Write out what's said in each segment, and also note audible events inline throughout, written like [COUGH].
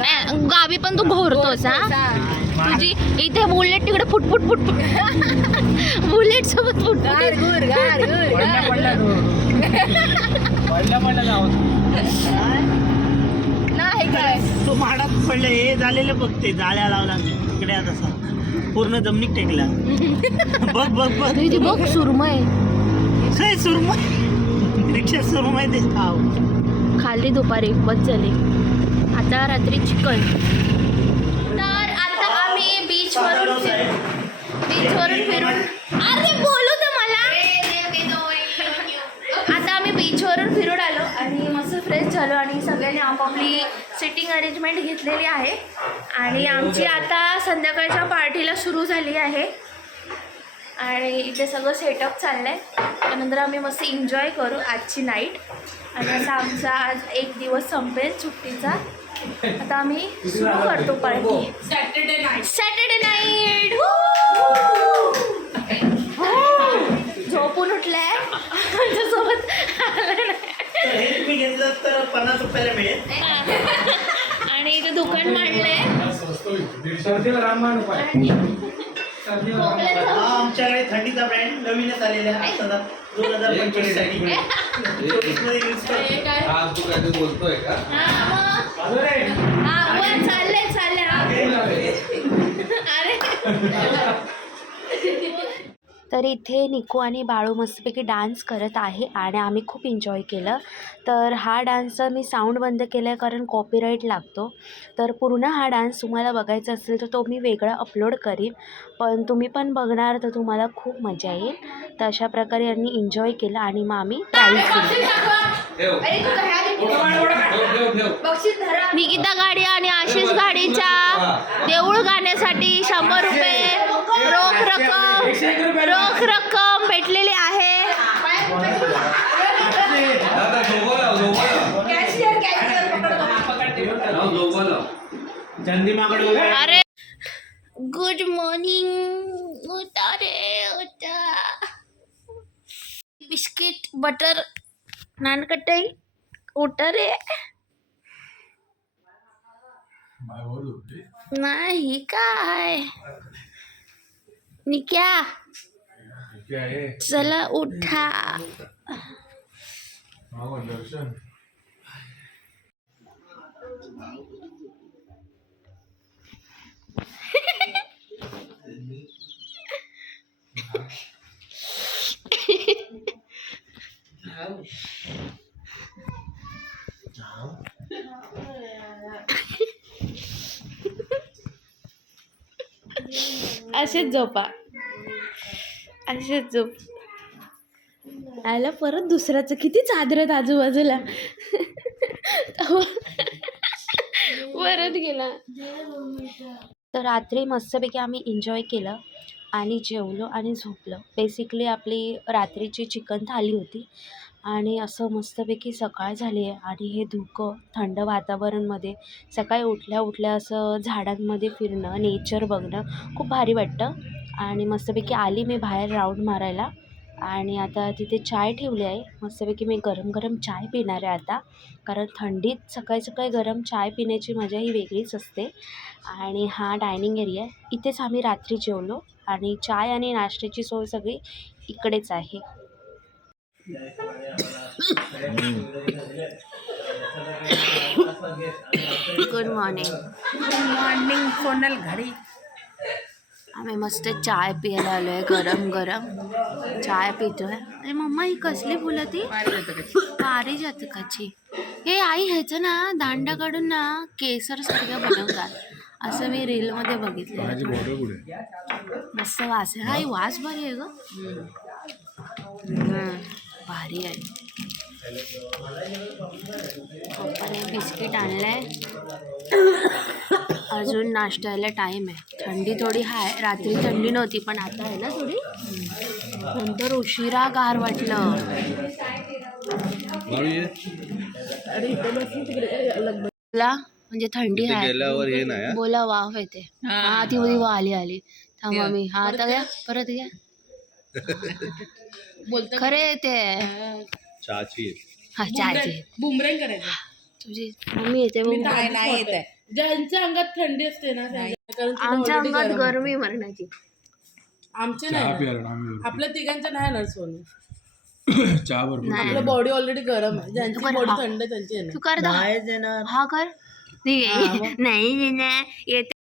ए, गावी पण तू घोरतोस हा? तुझी इथे बुलेट तिकडे फुटफुट फुटफुट बुलेट सोबत फुटफुट पडल्या पडल्या पडल्या. पडल्या जाऊ. नाही काय? तो माडात पडले हे झालेले बघ ते जाळ्या लावला. तिकडे आता असा पूर्ण जमिनीत टेकला. बघ बघ बघ. तुझी बघ सुरमय. काय सुरमय. रिक्षा सुरमय ते खाव खाल्ली दुपारी बस झाली. आता रात्री चिकन. तर आता आम्ही बीच वरून बीच वरून फिरून अरे बोलू तर मला. आता आम्ही बीचवरून फिरून आलो आणि मस्त फ्रेश झालो आणि सगळ्यांनी आपापली सिटिंग अरेंजमेंट घेतलेली आहे. आणि आमची आता संध्याकाळच्या पार्टीला सुरू झाली आहे. आणि इथे सगळं सेटअप चाललं आहे त्यानंतर आम्ही मस्त एन्जॉय करू आजची नाईट आणि असा आमचा आज एक दिवस संपेल सुट्टीचा. आता आम्ही सुरू करतो party. Saturday night Saturday night झोपून उठलाय. हे मिळेल. आणि इथे दुकान मांडलंय. हा आमच्याकडे थंडीचा ब्रँड नवीनच आलेला दोन हजार पंचवीससाठी. बोलतोय का? चाललंय चाललंय. अरे. [LAUGHS] तर इथे निकू आणि बाळू मस्तपैकी डान्स करत आहे आणि आम्ही खूप एन्जॉय केलं. तर हा डान्सचा मी साऊंड बंद केला आहे कारण कॉपीराईट लागतो. तर पूर्ण हा डान्स तुम्हाला बघायचा असेल तर तो मी वेगळा अपलोड करीन. पण तुम्ही पण बघणार तर तुम्हाला खूप मजा येईल. तर अशा प्रकारे यांनी एन्जॉय केलं आणि मग आम्ही निकिता गाडी आणि आशिष गाडीच्या देऊळ गाण्यासाठी शंभर रुपये. रोख रक्कम रोख रक्कम भेटलेली आहे. दादा झोपा लाव झोपा लाव. कॅशियर कॅशियर पकडतो लाव, झोपा लाव. चंदीमाकडे बघा. अरे गुड मॉर्निंग उठा रे उठा बिस्किट बटर नानकटाई उठा रे नाही काय? निक्या चला उठा. असेच झोपा. असेच झोप. आला परत दुसऱ्याचं. किती चादरत आजूबाजूला. परत गेला. तर रात्री मस्तपैकी आम्ही एन्जॉय केलं आणि जेवलो आणि झोपलो. बेसिकली आपली रात्रीची चिकन थाली होती. आणि असं मस्तपैकी सकाळ झाली आहे आणि हे धुकं थंड वातावरणमध्ये सकाळी उठल्या उठल्या असं झाडांमध्ये फिरणं नेचर बघणं खूप भारी वाटतं. आणि मस्तपैकी आली मी बाहेर राऊंड मारायला. आणि आता तिथे चाय ठेवली आहे. मस्तपैकी मी गरम गरम चाय पिणार आहे आता. कारण थंडीत सकाळी सकाळी गरम चाय पिण्याची मजा ही वेगळीच असते. आणि हा डायनिंग एरिया आहे. इथेच आम्ही रात्री जेवलो. आणि चाय आणि नाश्त्याची सोय सगळी इकडेच आहे. गुड मॉर्निंग मॉर्निंग सोनल घडी आम्ही मस्त चाय प्यायला आलो आहे गरम गरम. चाय पितोय. अरे मम्मा ही कसली फुलं ती? पारिजातकाची हे आई ह्याचं ना दांडा काढून ना केसर सारखं बनवतात. असं मी रीलमध्ये बघितलं मस्त वास आहे. हा ही वास भारी आहे ग. भारी आहे. पप्पाने बिस्किट आणलंय. अजून नाश्त्याला टाईम आहे. थंडी थोडी आहे रात्री थंडी नव्हती पण आता आहे ना थोडी? नंतर उशिरा गार वाटलं बोला. म्हणजे थंडी आहे? बोला वाफ येते. हा. ती मध्ये वा आली. आली थांबा मी हा आता घ्या. परत घ्या. बोलतो खरे येते. हा. चायची बुमरेंग करायचं. तुझी मम्मी येते मी बघ नाही नाही येत आहे. ज्यांच्या अंगात थंडी असते ना त्यांच्या- कारण आमच्या already अंगात गरम आहे. गरमी मरणाची. आमचे चहा नाही प्यायला ना आम्ही आपल्या तिघांच्या नाही ना सोनं. [COUGHS] चहा भरपूर आपलं बॉडी ऑलरेडी गरम आहे. ज्यांची बरं, बॉडी हा. थंड आहे त्यांची आहे तू ना कर दा बाहेर येणार हा कर. ती नाही नाही, नाही येते.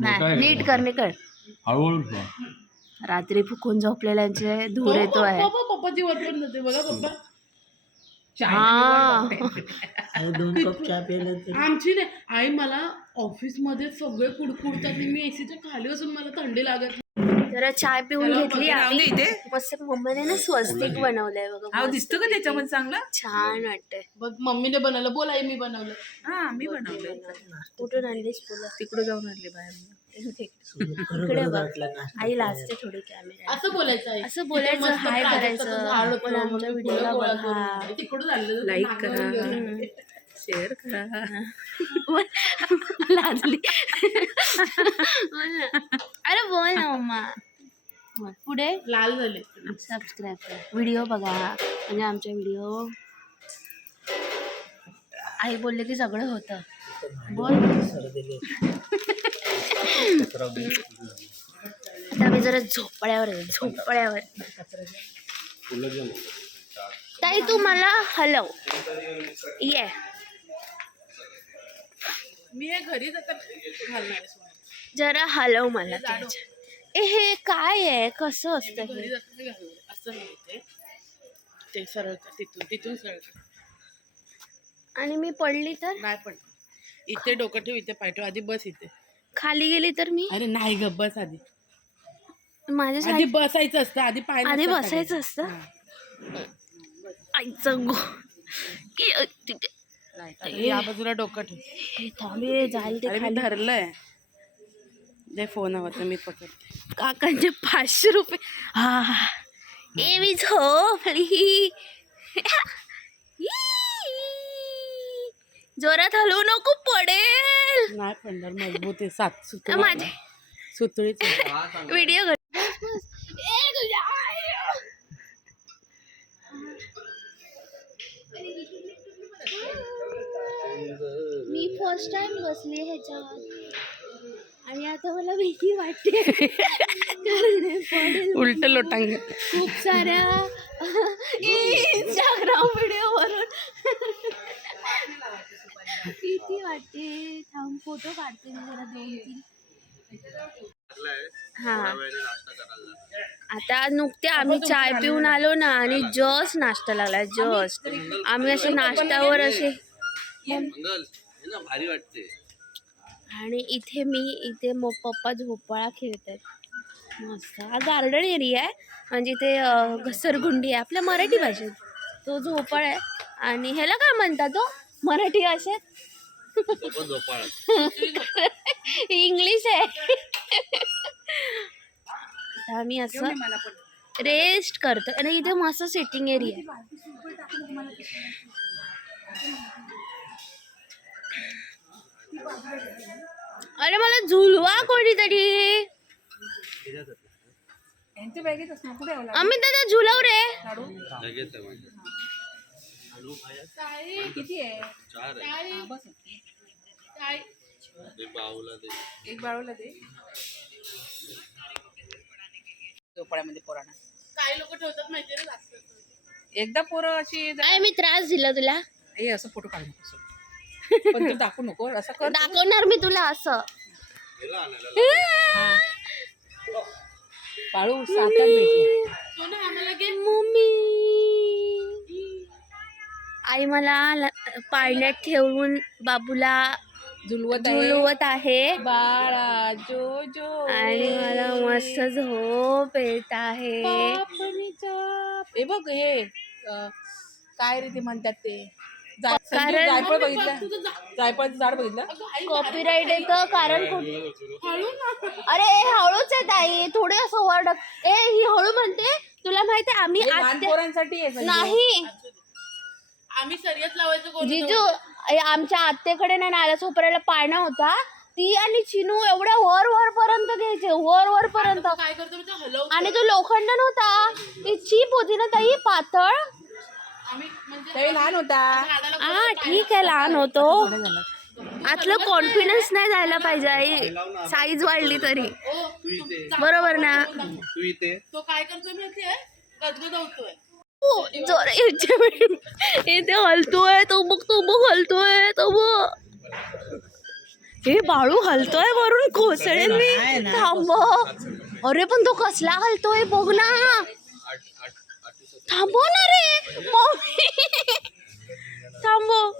नाही नीट कर नीट कर हळूहळू प्या. रात्री फुकून झोपलेल्यांचे धूर येतोय. पप्पा पप्पाची वर पण नव्हते बघा पप्पा. हा. आणि दोन कप चहा प्यायला तर. आमची नाही. आई मला ऑफिसमध्ये सगळे कुडकुडतात आणि मी एसीच्या खाली असून मला थंडी लागत नाही. जरा चाय पिऊन घेतली आम्ही. मस्त मम्मीने ना स्वस्तिक बनवलंय बघा मस्त. दिसतो का त्याच्यामध्ये चांगला? छान वाटतंय. बघ मम्मीने बनवलं. बोल आई मी बनवलं. हा मी बनवले. कुठून आणलीस फुलं तिकडे जाऊन आणले बाहेर. इकडे बघ. आई लाजते थोडी कॅमेरा असं बोलायचं असं बोलायचं हाय करायचं. आमच्या व्हिडिओला बघा. लाईक करा. शेअर करा. लाजली. अरे बोल ना मम्मा. पुढे? लाल झाले. सबस्क्राईब करा. व्हिडिओ बघा. म्हणजे आमचे व्हिडिओ आई बोलले की सगळं होतं. बोल. आता आम्ही जरा झोपड्यावर झोपड्यावर ताई तू मला हलव ये मी हे घरीच आता घालणार आहे सोनं. जरा हलव मला त्याच्या. ए हे काय आहे? कसं असतं घरी हे? जाताना घालणार आहे. असं नाही ते. ते सरळ कर, तिथून तिथून सरळ कर. आणि मी पडली तर? नाही पण इथे डोकं ठेव इथे पाय ठेव आधी बस इथे. खाली गेली तर मी? अरे नाही ग बस आधी. माझ्या आधी बसायचं असतं आधी पाय आधी नसतात बसायचं. असतं? आईचं गो की अ, तिथे- Right. आता या बाजूला डोकं ठेव. हे थांबे ते अरे मी खाली. धरलंय. दे फोन हवा तर मी पकडते. काकांचे पाचशे रुपये. हा हा. ए मी झोपली. [LAUGHS] जोरात हलवू नको पडेल. नाही पडणार मजबूत आहे. सात सुतळी माझे. सुतळीच व्हिडिओ मी फर्स्ट टाइम बसली ह्याच्यावर. आणि आता मला भीती वाटते. कारण [LAUGHS] उलट लोटांग. खूप साऱ्या [LAUGHS] इंस्टाग्राम व्हिडिओवरून [LAUGHS] भीती वाटते. थांब. फोटो काढते मी जरा दोन तीन. हा. आता नुकते आम्ही चाय पिऊन आलो ना आणि जस्ट नाश्ता लागला जस्ट. आम्ही असे नाश्त्यावर असे मंगल. हे ना भारी वाटते. आणि इथे मी इथे मग पप्पा झोपाळा खेळत आहेत मस्त. हा गार्डन एरिया आहे. म्हणजे इथे घसरगुंडी आहे. आपल्या मराठी भाषेत. तो झोपाळा आहे. आणि ह्याला काय म्हणतात तो? मराठी भाषेत? इंग्लिश आहे. आम्ही असं रेस्ट करतो. आणि इथे मस्त सिटिंग एरिया आहे. अरे मला झुलवा कोणीतरी. आम्ही दादा झुलव रे. किती आहे? दे एक बाळूला दे. झोपाळ्यामध्ये पोरांना. काही लोक ठेवतात माहितीये ना जास्त एकदा पोरं अशी काय मी त्रास दिला तुला? हे असं फोटो काढ नको असं. [LAUGHS] पण तू दाखवू नको असं कर तू. दाखवणार मी तुला असं. बाळू सात आठ भेटले घे. मम्मी. आई मला ल- पाळण्यात ठेवून बाबूला झुलवत आहे. झुलवत आहे. बाळा जो जो. आणि मला मस्त झोप येत आहे. हे बघ हे अं, काय रे ते म्हणतात ते? जा- संजू, कारण- जायफळ बघितलं? जायफळचं झाड बघितलं? कॉपीराईट येतं कारण कुठे अरे हळूच आहे ताई. थोडे असं वर्ड ए ही हळू म्हणते. तुला माहिती आहे आम्ही हे लहान आत्या- पोरांसाठी आहे. नाही. आम्ही शर्यत लावायचं कोणी जिजू ए, आमच्या आत्तेकडे ना नाला चोपऱ्याला पाळणा होता. ती आणि चिनू एवढ्या वर वर पर्यंत घ्यायचे वर वर पर्यंत. काय करतो मी ते हलव आणि तो लोखंड नव्हता ती चीप होती ना ताई पातळ. आम्ही म्हणजे त्यावेळी लहान होता. हा ठीक आहे लहान होतो. आतलं कॉन्फिडन्स नाही जायला पाहिजे आई. साईज वाढली तरी. तू बरोबर ना? तू इथे तो काय करतोय माहितीये? गजगजवतोय हो, जरा याच्या हलतोय तो बघ तो बघ हलतोय तो बघ हे बाळू हलतोय वरून कोसळेल मी. थांब हो. अरे पण तो कसला हलतोय बघ ना. थांबव ना रे. मम्मी. थांबव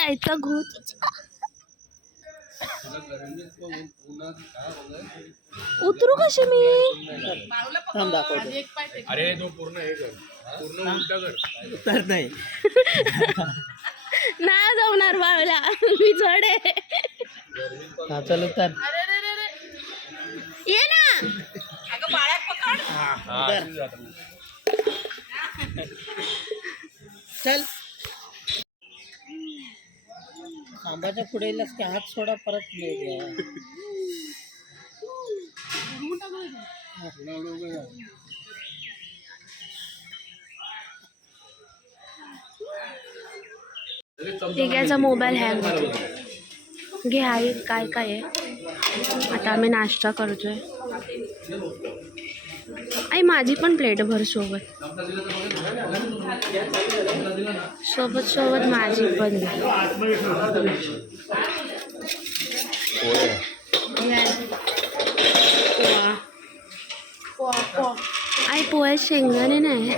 यायचा हो. घोट उतरू कशी मी थांब दाखवतो. अरे तो पूर्ण हे कर. पूर्ण उलटा कर. तर नाही. [LAUGHS] नाही जमणार बाळूला. मी जड आहे. हा चल उतर. अरे रे रे रे ये ना. चल. आंबाच्या पुढे की हात सोडा परत तिघ्याचा मोबाईल हँग होतो घे आई काय काय आहे? आता आम्ही नाश्ता करतोय. आई माझी पण प्लेट भर सोबत. सोबत सोबत माझी पण. आई पोहे शेंगदाणे नाही.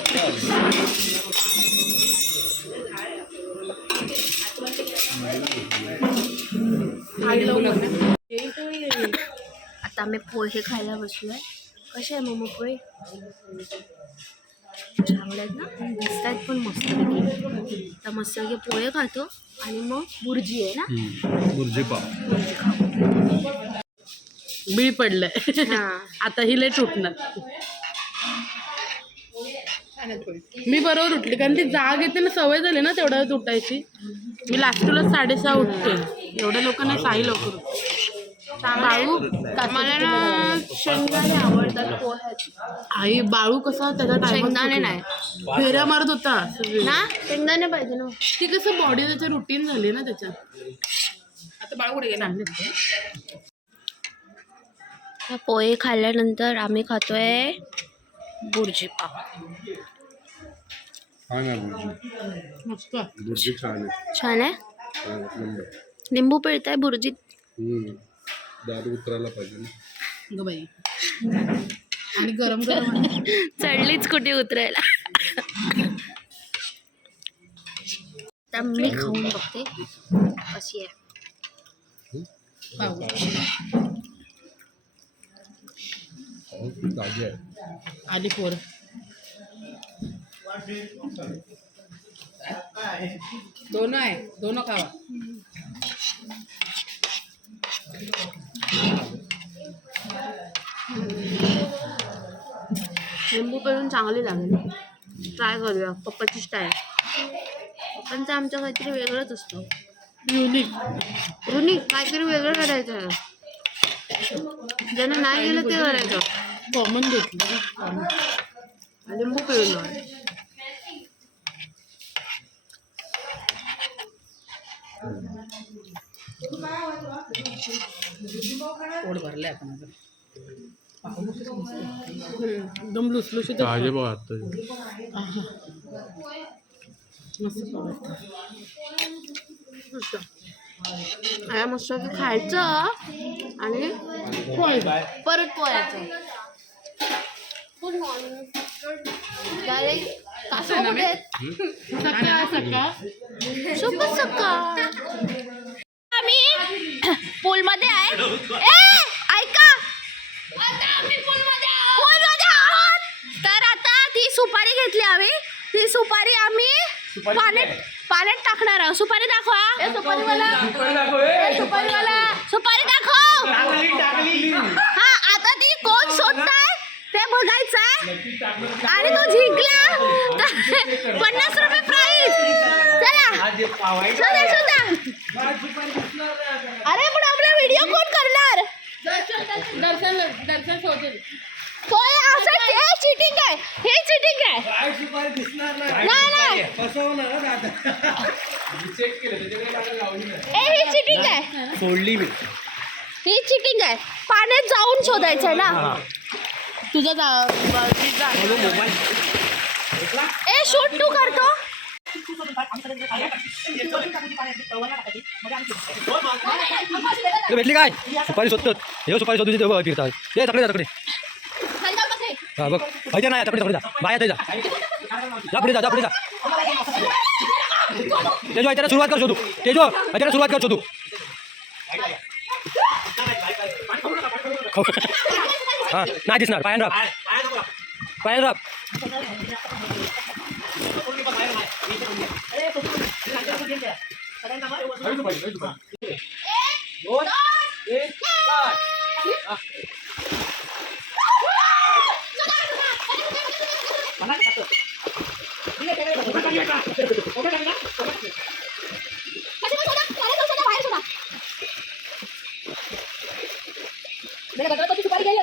आता आम्ही पोहे खायला बसलोय. कसे आहे मग पोहे? चांगले आहेत ना? दिसत आहेत पण मस्त आता मस्त पोहे खातो आणि मग बुर्जी आहे ना? पाव. बुर्जी खाऊ बिळ पडलंय. हां. आता ही लय तुटणार. मी बरोबर उठली कारण ती जाग येते ना सवय झाली ना तेवढ्या वेळ उठायची मी लास्टला साडेसहा उठते. एवढ्या लोकांना साई लवकर उठते. बाळू मला ना शेंगदाणे आवडतात पोह्यात. आई बाळू कसा त्याचा शेंगदाणे. नाही. फेऱ्या मारत होता. ना? शेंगदाणे पाहिजे ना. ती कसं बॉडी त्याच्या रुटीन झाली ना त्याच्या आता बाळू कुठे गेला? हा पोहे खाल्ल्यानंतर आम्ही खातोय बुर्जी पाव. छान आहे मस्त. छान. लिंबू पिळताय बुर्जीत. दारू उतरायला पाहिजे ना. ग बाई. आणि गरम गरम आहे. चढलीच कुठे उतरायला? तर मी खाऊन बघते. कशी आहे. पाहू. हो, ताजी आहे. आली पोर. दोन आहे. दोन खावा. लिंबू पिळून चांगली लागेल. ट्राय करूया. पप्पाची स्टाईल पप्पांचं आमचं काहीतरी वेगळंच असतं. युनिक रुनी काहीतरी वेगळं करायचं आहे. ज्यानं नाही गेलं ते करायचं. कॉमन घेतलं लिंबू पिळून पोट भरलंय आता माझं. एकदम लुसलुशीत ताजे बघ आता. मस्त आया मस्त खायचं आणि. परत पोहायचं. गुड मॉर्निंग सकाळ शुभ सकाळ. आम्ही पूलमध्ये आहे. तर आता ती सुपारी घेतली आम्ही. ती सुपारी आम्ही पाण्यात पाण्यात टाकणार आहोत. सुपारी दाखवा. सुपारीवाला सुपारीवाला सुपारी दाखव हा आता ती कोण शोधताय? ते बघायचं आहे आणि तो जिंकला. पन्नास रुपये प्राईज चला. अरे पण आपला व्हिडिओ कोण करणार? दर्शन दर्शन शोधेल होय असं हे चिटिंग आहे. हे चिटिंग आहे. काय सुपारी दिसणार नाही, नाही. फसवणार ना दादा. चेक केलं त्याच्याकडे मला लावली नाही. ए ही चिटिंग आहे. सोडली मी. ही चिटिंग आहे. पाण्यात जाऊन शोधायचं ना. तुझा. ए शूट तू करतो. भेटली काय सुपारी शोधतात हे सुपारी बघ फिरतात ये तकडे जा तकडे हा बघ माहिती नाही तकडे तकडे जा बाया ते जा जा पुढे जा पुढे जा तेजो त्याला सुरुवात कर शोधू तेजो त्याला सुरुवात कर शोधू हा नाही दिसणार पायान राख पायान सुपारी घ्यायला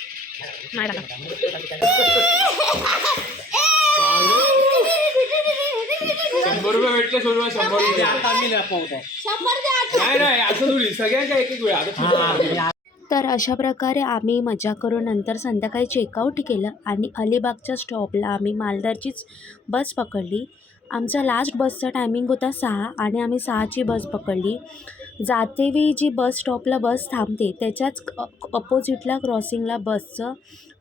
नाही शंभर रुपये भेटले सोडवा शंभर रुपये. आता आम्ही लपवत आहे नाही नाही असं थोडी सगळ्यांच्या एक एक वेळा. आता तुझं- तर अशा प्रकारे आम्ही मजा करून नंतर संध्याकाळी चेकआउट केलं आणि अलिबागच्या स्टॉपला आम्ही मालदारचीच बस पकडली. आमचा लास्ट बसचा टायमिंग होता सहा आणि आम्ही सहाची बस पकडली. जातेवेळी जी बस स्टॉपला बस थांबते त्याच्याच अपोजिटला क्रॉसिंगला बसचं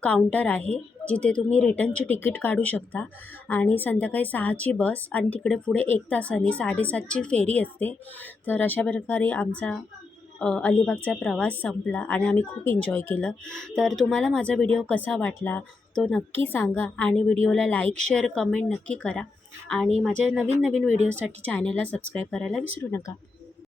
काउंटर आहे जिथे तुम्ही रिटर्नची तिकीट काढू शकता. आणि संध्याकाळी सहाची बस आणि तिकडे पुढे एक तासाने साडेसातची फेरी असते. तर अशा प्रकारे आमचा अलिबागचा प्रवास संपला आणि आम्ही खूप एन्जॉय केलं. तर तुम्हाला माझा व्हिडिओ कसा वाटला तो नक्की सांगा आणि व्हिडिओला लाईक शेअर कमेंट नक्की करा. आणि माझ्या नवीन नवीन व्हिडिओसाठी चॅनलला सबस्क्राईब करायला विसरू नका.